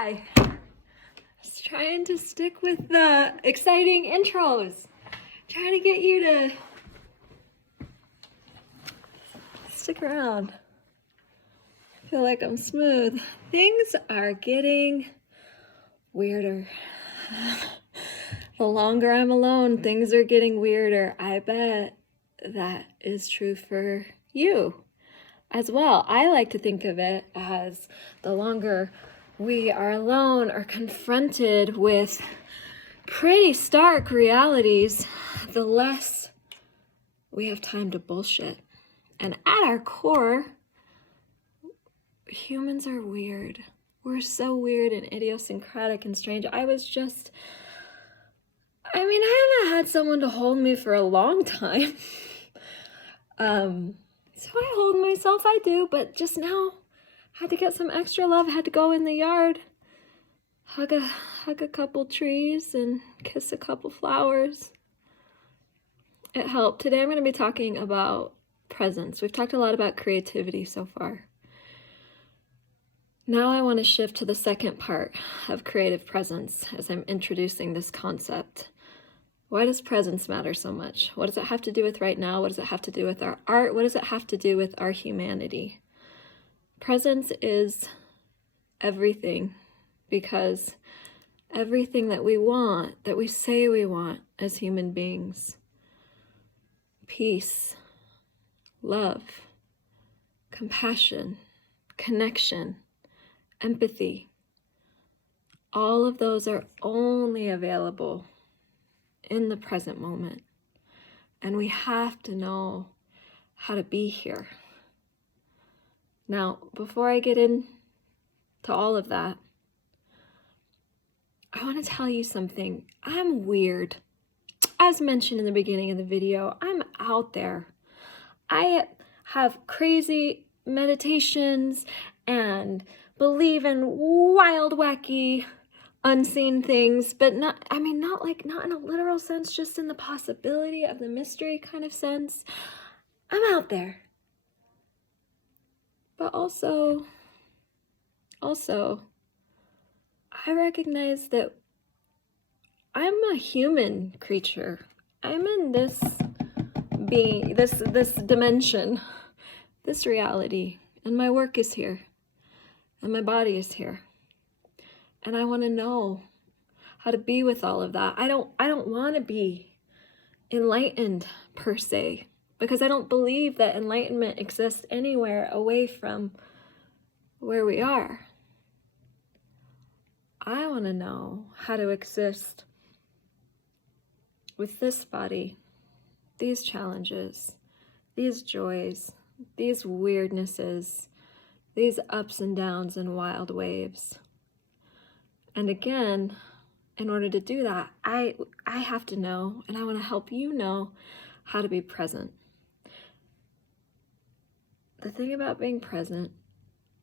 Hi! Just trying to stick with the exciting intros. Trying to get you to stick around. I feel like I'm smooth. Things are getting weirder. The longer I'm alone, things are getting weirder. I bet that is true for you as well. I like to think of it as the longer we are alone or confronted with pretty stark realities, the less we have time to bullshit. And at our core, humans are weird. We're so weird and idiosyncratic and strange. I haven't had someone to hold me for a long time. So I hold myself, I do, but just now, had to get some extra love, had to go in the yard, hug a couple trees and kiss a couple flowers. It helped. Today I'm going to be talking about presence. We've talked a lot about creativity so far. Now I want to shift to the second part of creative presence as I'm introducing this concept. Why does presence matter so much? What does it have to do with right now? What does it have to do with our art? What does it have to do with our humanity? Presence is everything, because everything that we want, that we say we want as human beings, peace, love, compassion, connection, empathy, all of those are only available in the present moment. And we have to know how to be here. Now, before I get into all of that, I want to tell you something. I'm weird. As mentioned in the beginning of the video, I'm out there. I have crazy meditations and believe in wild, wacky, unseen things, but not in a literal sense, just in the possibility of the mystery kind of sense. I'm out there. But also, I recognize that I'm a human creature. I'm in this being, this dimension, this reality, and my work is here, and my body is here. And I want to know how to be with all of that. I don't want to be enlightened per se, because I don't believe that enlightenment exists anywhere away from where we are. I want to know how to exist with this body, these challenges, these joys, these weirdnesses, these ups and downs and wild waves. And again, in order to do that, I have to know, and I want to help you know, how to be present. The thing about being present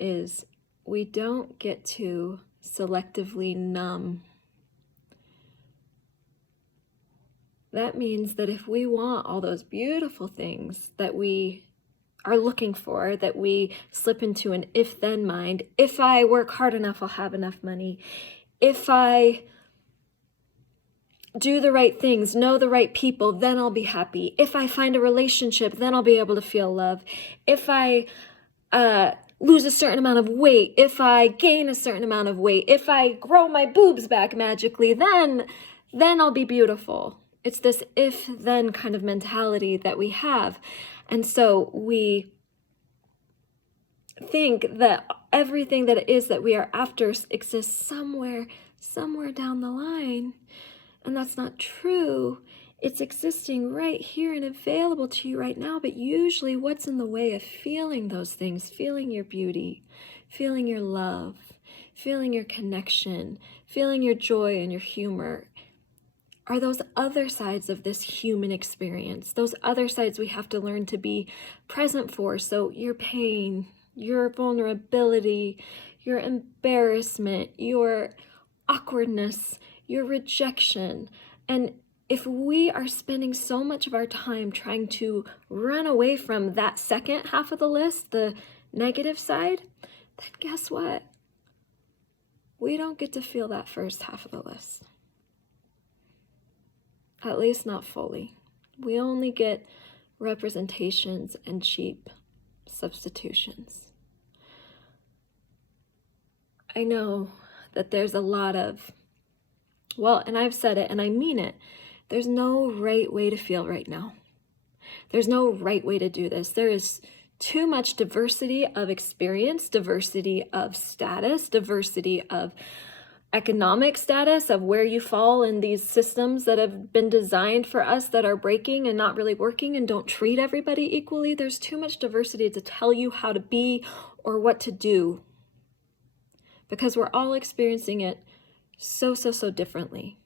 is we don't get to selectively numb. That means that if we want all those beautiful things that we are looking for, that we slip into an if-then mind, if I work hard enough, I'll have enough money. If I do the right things, know the right people, then I'll be happy. If I find a relationship, then I'll be able to feel love. If I lose a certain amount of weight, if I gain a certain amount of weight, if I grow my boobs back magically, then I'll be beautiful. It's this if-then kind of mentality that we have. And so we think that everything that it is that we are after exists somewhere down the line. And that's not true. It's existing right here and available to you right now. But usually what's in the way of feeling those things, feeling your beauty, feeling your love, feeling your connection, feeling your joy and your humor, are those other sides of this human experience, those other sides we have to learn to be present for. So your pain, your vulnerability, your embarrassment, your awkwardness, your rejection. And if we are spending so much of our time trying to run away from that second half of the list, the negative side, then guess what? we don't get to feel that first half of the list. At least not fully. We only get representations and cheap substitutions. I know that there's a lot of, well, and I've said it and I mean it, there's no right way to feel right now. There's no right way to do this. There is too much diversity of experience, diversity of status, diversity of economic status, of where you fall in these systems that have been designed for us that are breaking and not really working and don't treat everybody equally. There's too much diversity to tell you how to be or what to do, because we're all experiencing it so differently.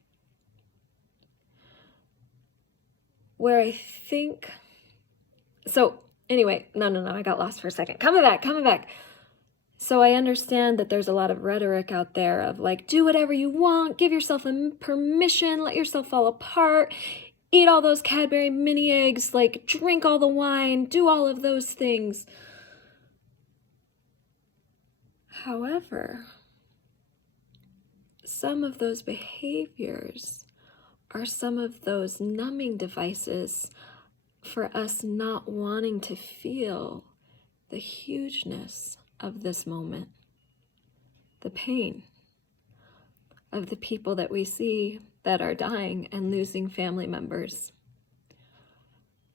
Where I think, so anyway, no, I got lost for a second. Coming back. So I understand that there's a lot of rhetoric out there of like, do whatever you want, give yourself a permission, let yourself fall apart, eat all those Cadbury mini eggs, like drink all the wine, do all of those things. However, some of those behaviors are some of those numbing devices for us not wanting to feel the hugeness of this moment, the pain of the people that we see that are dying and losing family members,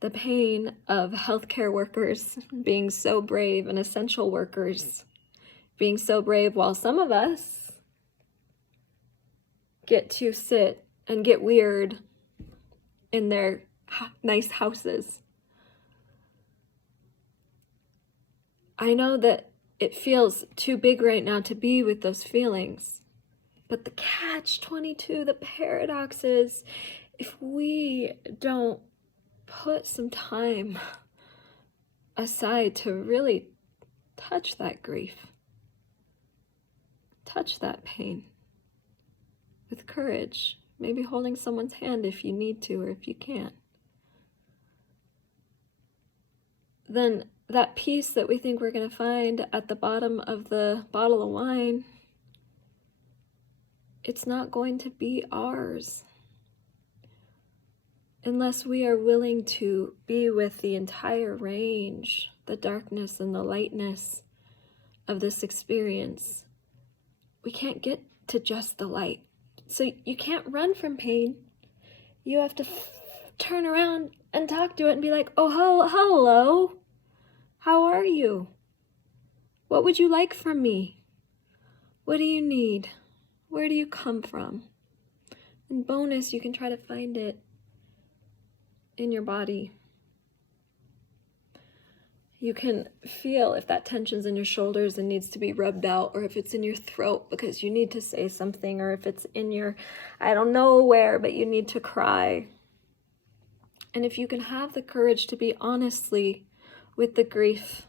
the pain of healthcare workers being so brave and essential workers being so brave, while some of us get to sit and get weird in their nice houses. I know that it feels too big right now to be with those feelings. But the catch-22, the paradox is, if we don't put some time aside to really touch that grief, touch that pain with courage, maybe holding someone's hand if you need to or if you can't, then that peace that we think we're going to find at the bottom of the bottle of wine, it's not going to be ours unless we are willing to be with the entire range, the darkness and the lightness of this experience. We can't get to just the light. So you can't run from pain. You have to turn around and talk to it and be like, oh, hello. How are you? What would you like from me? What do you need? Where do you come from? And bonus, you can try to find it in your body. You can feel if that tension's in your shoulders and needs to be rubbed out, or if it's in your throat because you need to say something, or if it's in your, I don't know where, but you need to cry. And if you can have the courage to be honestly with the grief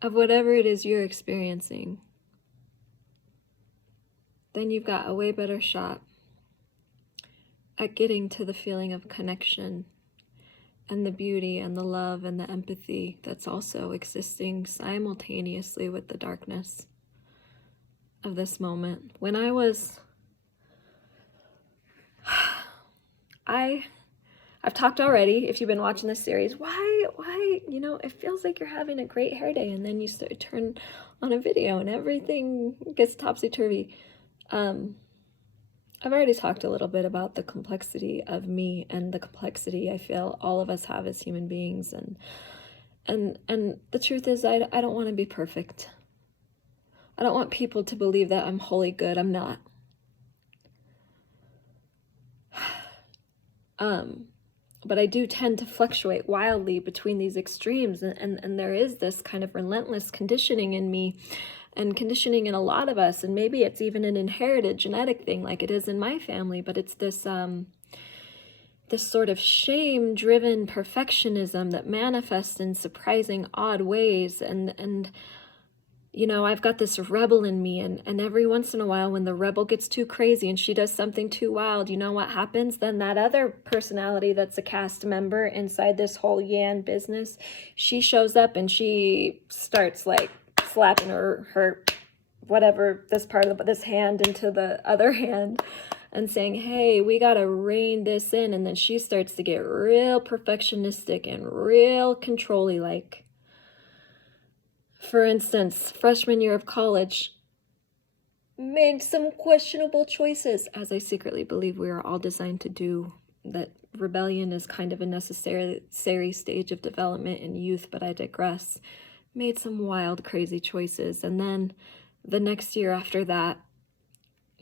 of whatever it is you're experiencing, then you've got a way better shot at getting to the feeling of connection and the beauty and the love and the empathy that's also existing simultaneously with the darkness of this moment. When I was, I've talked already, if you've been watching this series, why, it feels like you're having a great hair day, and then you turn on a video and everything gets topsy-turvy. I've already talked a little bit about the complexity of me and the complexity I feel all of us have as human beings. And the truth is, I don't want to be perfect. I don't want people to believe that I'm wholly good. I'm not. But I do tend to fluctuate wildly between these extremes. And there is this kind of relentless conditioning in me, and conditioning in a lot of us, and maybe it's even an inherited genetic thing like it is in my family, but it's this this sort of shame-driven perfectionism that manifests in surprising odd ways, and I've got this rebel in me, and every once in a while when the rebel gets too crazy and she does something too wild, you know what happens? Then that other personality that's a cast member inside this whole Yan business, she shows up and she starts like slapping her whatever, this part of this hand into the other hand and saying, hey, we got to rein this in. And then she starts to get real perfectionistic and real control-y like. For instance, freshman year of college, made some questionable choices, as I secretly believe we are all designed to do, that rebellion is kind of a necessary stage of development in youth, but I digress. Made some wild, crazy choices. And then the next year after that,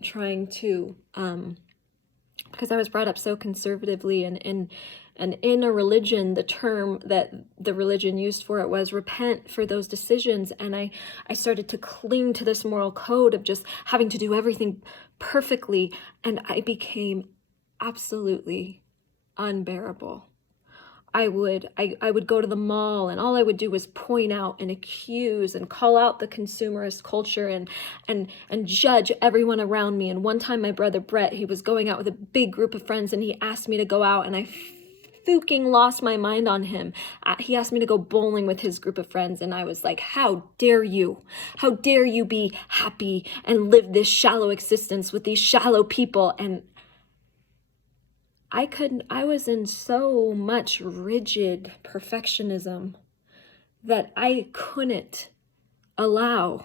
trying to, because I was brought up so conservatively and in a religion, the term that the religion used for it was repent for those decisions. And I started to cling to this moral code of just having to do everything perfectly. And I became absolutely unbearable. I would go to the mall and all I would do was point out and accuse and call out the consumerist culture and judge everyone around me. And one time my brother Brett, he was going out with a big group of friends and he asked me to go out and I fucking lost my mind on him. He asked me to go bowling with his group of friends and I was like, how dare you? How dare you be happy and live this shallow existence with these shallow people? And I was in so much rigid perfectionism that I couldn't allow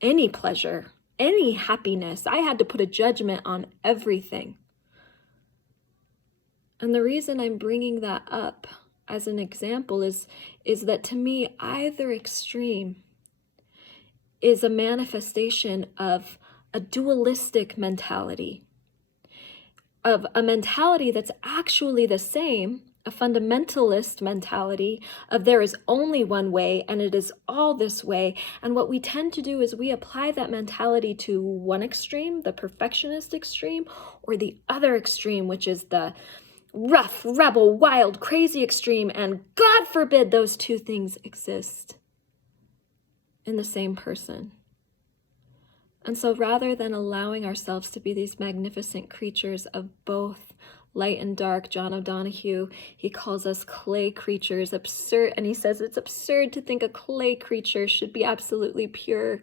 any pleasure, any happiness. I had to put a judgment on everything. And the reason I'm bringing that up as an example is that to me, either extreme is a manifestation of a dualistic mentality, of a mentality that's actually the same, a fundamentalist mentality of there is only one way and it is all this way. And what we tend to do is we apply that mentality to one extreme, the perfectionist extreme, or the other extreme, which is the rough, rebel, wild, crazy extreme. And God forbid those two things exist in the same person. And so rather than allowing ourselves to be these magnificent creatures of both light and dark, John O'Donohue, he calls us clay creatures, absurd, and he says it's absurd to think a clay creature should be absolutely pure.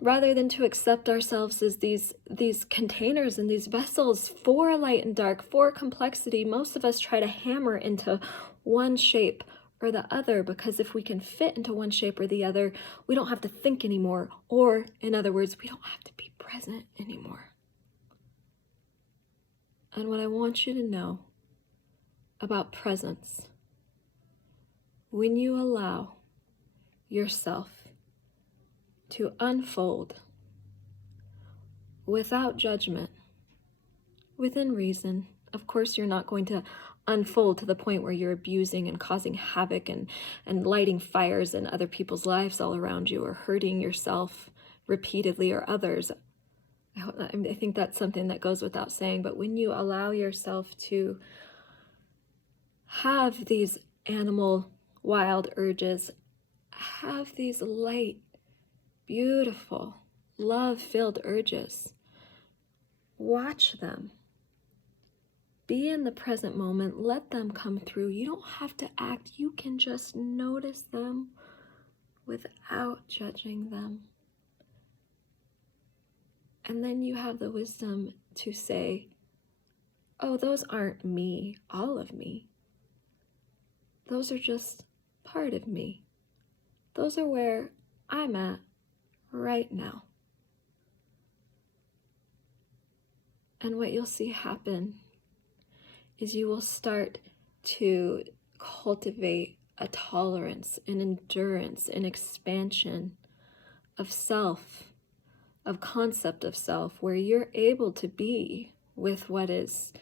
Rather than to accept ourselves as these containers and these vessels for light and dark, for complexity, most of us try to hammer into one shape or the other, because if we can fit into one shape or the other, we don't have to think anymore, or in other words, we don't have to be present anymore. And what I want you to know about presence, when you allow yourself to unfold without judgment, within reason. Of course, you're not going to unfold to the point where you're abusing and causing havoc and lighting fires in other people's lives all around you, or hurting yourself repeatedly or others. I think that's something that goes without saying. But when you allow yourself to have these animal wild urges, have these light, beautiful, love-filled urges, watch them. Be in the present moment. Let them come through. You don't have to act. You can just notice them without judging them. And then you have the wisdom to say, oh, those aren't me, all of me. Those are just part of me. Those are where I'm at right now. And what you'll see happen is you will start to cultivate a tolerance, an endurance, an expansion of self, of concept of self, where you're able to be with what is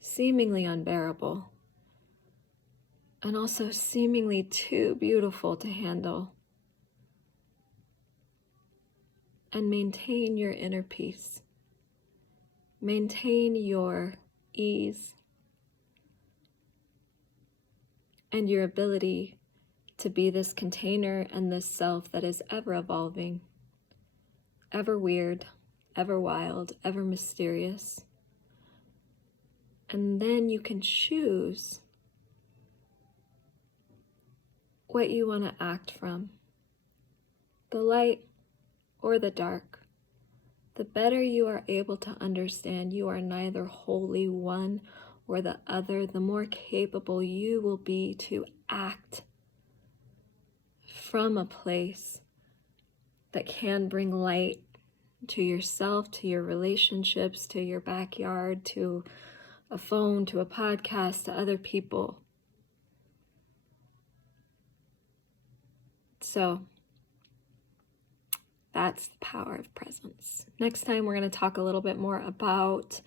seemingly unbearable and also seemingly too beautiful to handle, and maintain your inner peace, maintain your ease, and your ability to be this container and this self that is ever evolving, ever weird, ever wild, ever mysterious. And then you can choose what you want to act from, the light or the dark, the better you are able to understand you are neither wholly one or the other, the more capable you will be to act from a place that can bring light to yourself, to your relationships, to your backyard, to a phone, to a podcast, to other people. So that's the power of presence. Next time, we're going to talk a little bit more about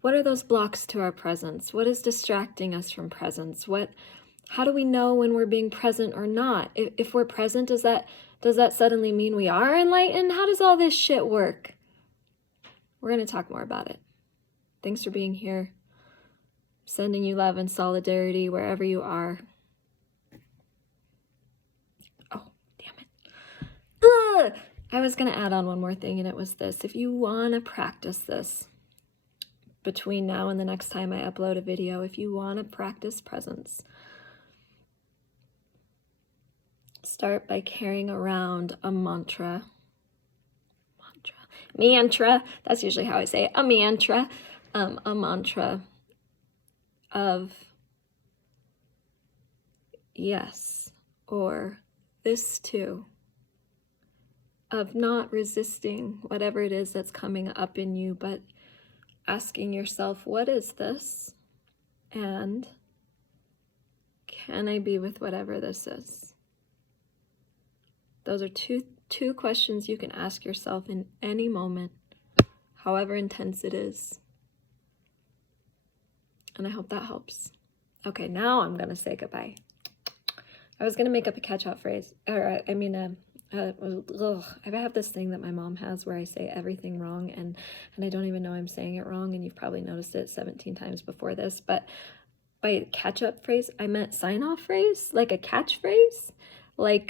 what are those blocks to our presence? What is distracting us from presence? How do we know when we're being present or not? If we're present, does that suddenly mean we are enlightened? How does all this shit work? We're going to talk more about it. Thanks for being here. Sending you love and solidarity wherever you are. Oh, damn it. Ugh! I was going to add on one more thing, and it was this. If you want to practice this between now and the next time I upload a video, if you want to practice presence, start by carrying around a mantra. That's usually how I say it. A mantra of yes, or this too, of not resisting whatever it is that's coming up in you, but asking yourself, what is this? And can I be with whatever this is? Those are two questions you can ask yourself in any moment, however intense it is. And I hope that helps. Okay, now I'm going to say goodbye. I was going to make up a catch-up phrase. I have this thing that my mom has where I say everything wrong, and I don't even know I'm saying it wrong, and you've probably noticed it 17 times before this. But by catch-up phrase, I meant sign-off phrase, like a catchphrase. Like,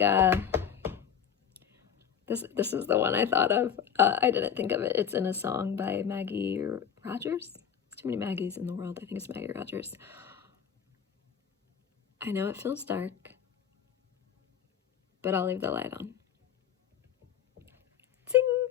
this is the one I thought of. I didn't think of it. It's in a song by Maggie Rogers. There's too many Maggies in the world. I think it's Maggie Rogers. I know it feels dark, but I'll leave the light on. Zing!